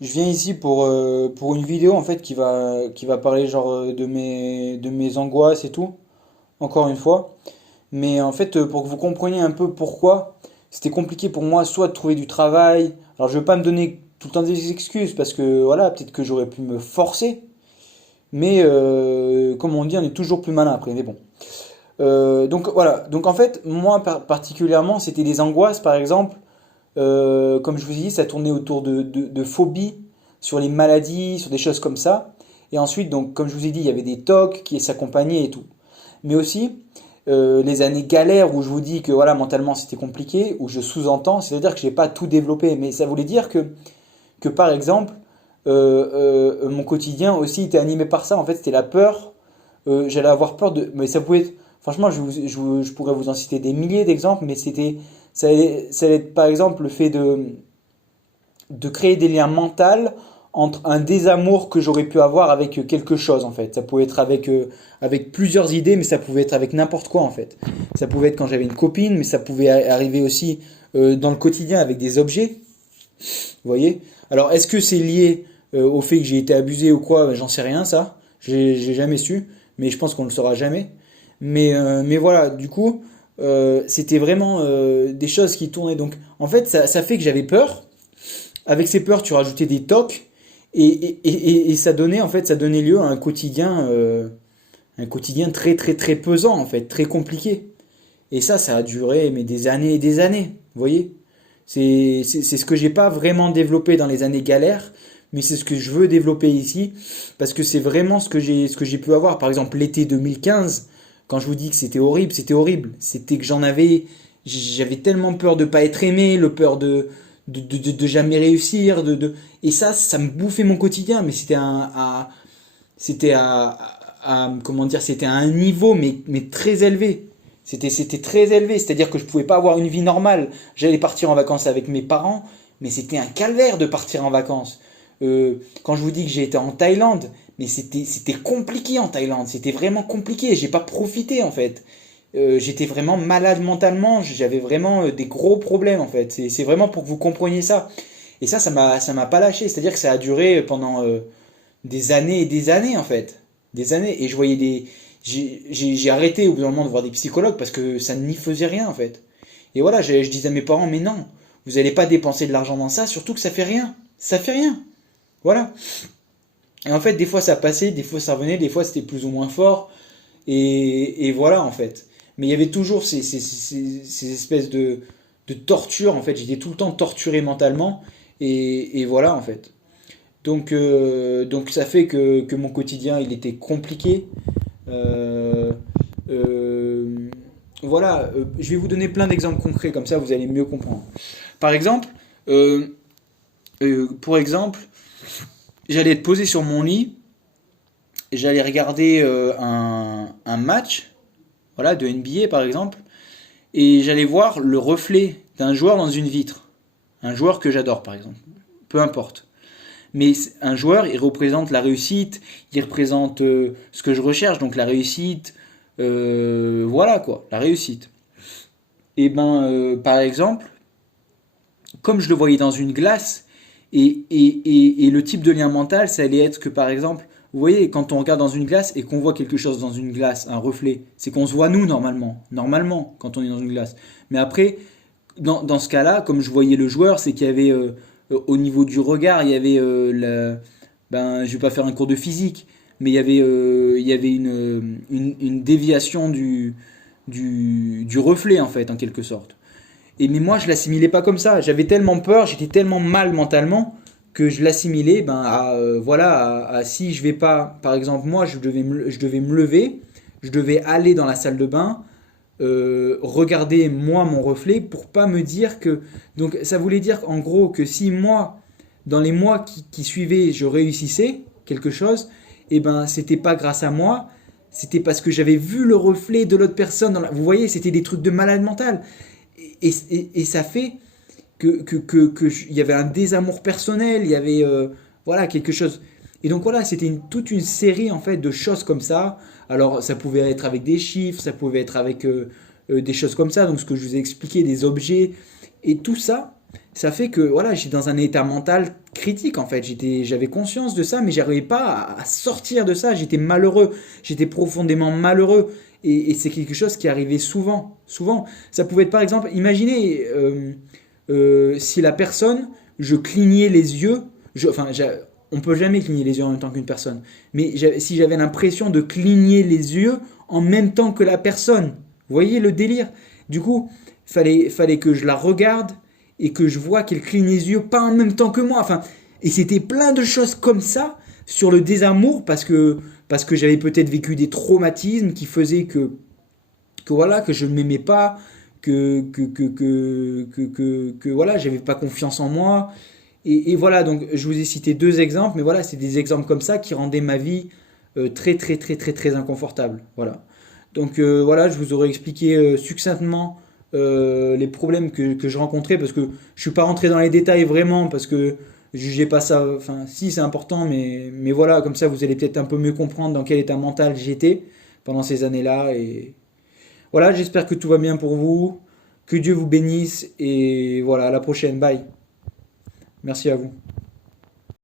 Je viens ici pour une vidéo en fait qui va parler genre de mes angoisses et tout, encore une fois. Mais en fait, pour que vous compreniez un peu pourquoi c'était compliqué pour moi, soit de trouver du travail. Alors je veux pas me donner tout le temps des excuses parce que voilà, peut-être que j'aurais pu me forcer. Mais comme on dit, on est toujours plus malin après. Mais bon. Donc voilà. Donc en fait, moi particulièrement, c'était des angoisses par exemple. Comme je vous ai dit, ça tournait autour de phobies sur les maladies, sur des choses comme ça. Et ensuite, donc, comme je vous ai dit, il y avait des TOC qui s'accompagnaient et tout. Mais aussi, les années galères où je vous dis que voilà, mentalement c'était compliqué, où je sous-entends, c'est-à-dire que je n'ai pas tout développé. Mais ça voulait dire que par exemple, mon quotidien aussi était animé par ça. En fait, c'était la peur. J'allais avoir peur de. Mais ça pouvait être. Franchement, je pourrais vous en citer des milliers d'exemples, mais ça allait être par exemple le fait de créer des liens mentaux entre un désamour que j'aurais pu avoir avec quelque chose en fait. Ça pouvait être avec plusieurs idées, mais ça pouvait être avec n'importe quoi en fait. Ça pouvait être quand j'avais une copine, mais ça pouvait arriver aussi dans le quotidien avec des objets. Vous voyez? Alors, est-ce que c'est lié au fait que j'ai été abusé ou quoi? J'en sais rien, ça. J'ai jamais su, mais je pense qu'on ne le saura jamais. Mais voilà, du coup, c'était vraiment des choses qui tournaient. Donc, en fait, ça fait que j'avais peur. Avec ces peurs, tu rajoutais des tocs. Et ça donnait, en fait, ça donnait lieu à un quotidien très, très, très pesant, en fait, très compliqué. Et ça a duré mais des années et des années. Vous voyez? C'est ce que j'ai pas vraiment développé dans les années galères, mais c'est ce que je veux développer ici, parce que c'est vraiment ce que j'ai pu avoir. Par exemple, l'été 2015, quand je vous dis que c'était horrible, c'était horrible. C'était que j'avais tellement peur de pas être aimé, le peur de jamais réussir, et ça me bouffait mon quotidien, mais c'était comment dire, c'était à un niveau mais très élevé. C'était très élevé, c'est-à-dire que je pouvais pas avoir une vie normale. J'allais partir en vacances avec mes parents, mais c'était un calvaire de partir en vacances. Quand je vous dis que j'ai été en Thaïlande, mais c'était compliqué en Thaïlande, c'était vraiment compliqué. J'ai pas profité en fait. J'étais vraiment malade mentalement, j'avais vraiment des gros problèmes en fait. C'est vraiment pour que vous compreniez ça. Et ça m'a pas lâché, c'est-à-dire que ça a duré pendant des années et des années en fait. Des années. Et je voyais des. J'ai arrêté au bout d'un moment de voir des psychologues parce que ça n'y faisait rien en fait. Et voilà, je disais à mes parents, mais non, vous n'allez pas dépenser de l'argent dans ça, surtout que ça fait rien. Ça fait rien. Voilà. Et en fait, des fois ça passait, des fois ça revenait, des fois c'était plus ou moins fort. Et voilà en fait. Mais il y avait toujours ces espèces de torture en fait. J'étais tout le temps torturé mentalement. Et voilà en fait. Donc ça fait que mon quotidien il était compliqué. Euh, euh, voilà, je vais vous donner plein d'exemples concrets, comme ça vous allez mieux comprendre. Par exemple, euh, pour exemple, j'allais être posé sur mon lit, j'allais regarder un match, voilà, de NBA par exemple, et j'allais voir le reflet d'un joueur dans une vitre. Un joueur que j'adore par exemple, peu importe. Mais un joueur, il représente la réussite, il représente ce que je recherche, donc la réussite, voilà quoi, la réussite. Et ben, par exemple, comme je le voyais dans une glace, et le type de lien mental, ça allait être que par exemple, vous voyez, quand on regarde dans une glace et qu'on voit quelque chose dans une glace, un reflet, c'est qu'on se voit nous normalement, quand on est dans une glace. Mais après, dans ce cas-là, comme je voyais le joueur, c'est qu'il y avait au niveau du regard, il y avait ben, je vais pas faire un cours de physique, mais il y avait une déviation du reflet en fait, en quelque sorte. Mais moi, je l'assimilais pas comme ça. J'avais tellement peur, j'étais tellement mal mentalement que je l'assimilais ben, voilà, si je vais pas, par exemple, moi, je devais me lever, je devais aller dans la salle de bain, regarder moi mon reflet pour pas me dire que. Donc ça voulait dire en gros que si moi, dans les mois qui suivaient, je réussissais quelque chose, et ben c'était pas grâce à moi, c'était parce que j'avais vu le reflet de l'autre personne. Vous voyez, c'était des trucs de malade mental. Et ça fait il y avait un désamour personnel, il y avait voilà quelque chose. Et donc voilà, c'était toute une série en fait de choses comme ça. Alors ça pouvait être avec des chiffres, ça pouvait être avec des choses comme ça. Donc ce que je vous ai expliqué, des objets et tout ça, ça fait que voilà, j'étais dans un état mental critique en fait. J'avais conscience de ça, mais j'arrivais pas à sortir de ça. J'étais malheureux, j'étais profondément malheureux. Et c'est quelque chose qui arrivait souvent, souvent. Ça pouvait être par exemple, imaginez si la personne, je clignais les yeux, on peut jamais cligner les yeux en même temps qu'une personne, mais si j'avais l'impression de cligner les yeux en même temps que la personne, vous voyez le délire? Du coup, fallait que je la regarde et que je vois qu'elle cligne les yeux pas en même temps que moi. Enfin, et c'était plein de choses comme ça sur le désamour parce que j'avais peut-être vécu des traumatismes qui faisaient que voilà, que je ne m'aimais pas, que voilà, j'avais pas confiance en moi. Et voilà, donc je vous ai cité deux exemples, mais voilà, c'est des exemples comme ça qui rendaient ma vie très très très très très inconfortable. Voilà. Donc voilà, je vous aurais expliqué succinctement les problèmes que je rencontrais parce que je suis pas rentré dans les détails vraiment parce que je jugeais pas ça. Enfin, si c'est important, mais voilà, comme ça vous allez peut-être un peu mieux comprendre dans quel état mental j'étais pendant ces années-là. Et voilà, j'espère que tout va bien pour vous, que Dieu vous bénisse et voilà, à la prochaine. Bye. Merci à vous.